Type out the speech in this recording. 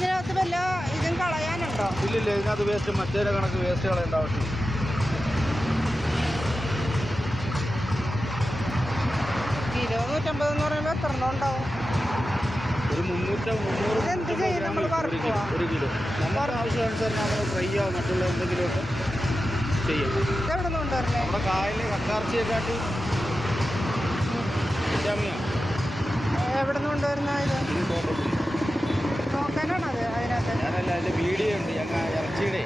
ഇതിനകത്ത് വല്ല ഇതും കളയാനുണ്ടോ? ഇല്ലില്ല, ഇതിനകത്ത് വേസ്റ്റ് മറ്റേ കണക്ക് വേസ്റ്റ് കളയേണ്ട ആവശ്യം. കിലോ 150 എന്ന് പറയുമ്പോൾ എത്ര എണ്ണം ഉണ്ടാവും? ഒരു 300 എന്ത് ചെയ്യും നമ്മൾ വറുക്കുക? 1 കിലോ നമ്മുടെ ആവശ്യാനുസരണം നമ്മൾ ഫ്രൈയോ മറ്റുള്ള എന്തെങ്കിലുമൊക്കെ ചെയ്യും. എവിടെ നിന്ന് കൊണ്ടുവരണേ? നമ്മുടെ കായലിൽ കക്കാർച്ചിയെക്കാട്ടി എവിടെ നിന്ന് കൊണ്ടുവരുന്ന ഇത്? നോക്കാനാണ് അത് അതിനകത്ത്? ഞാനല്ല, അതിൻ്റെ വീഡിയോ ഉണ്ട് ഞങ്ങൾ ഇറച്ചിയുടെ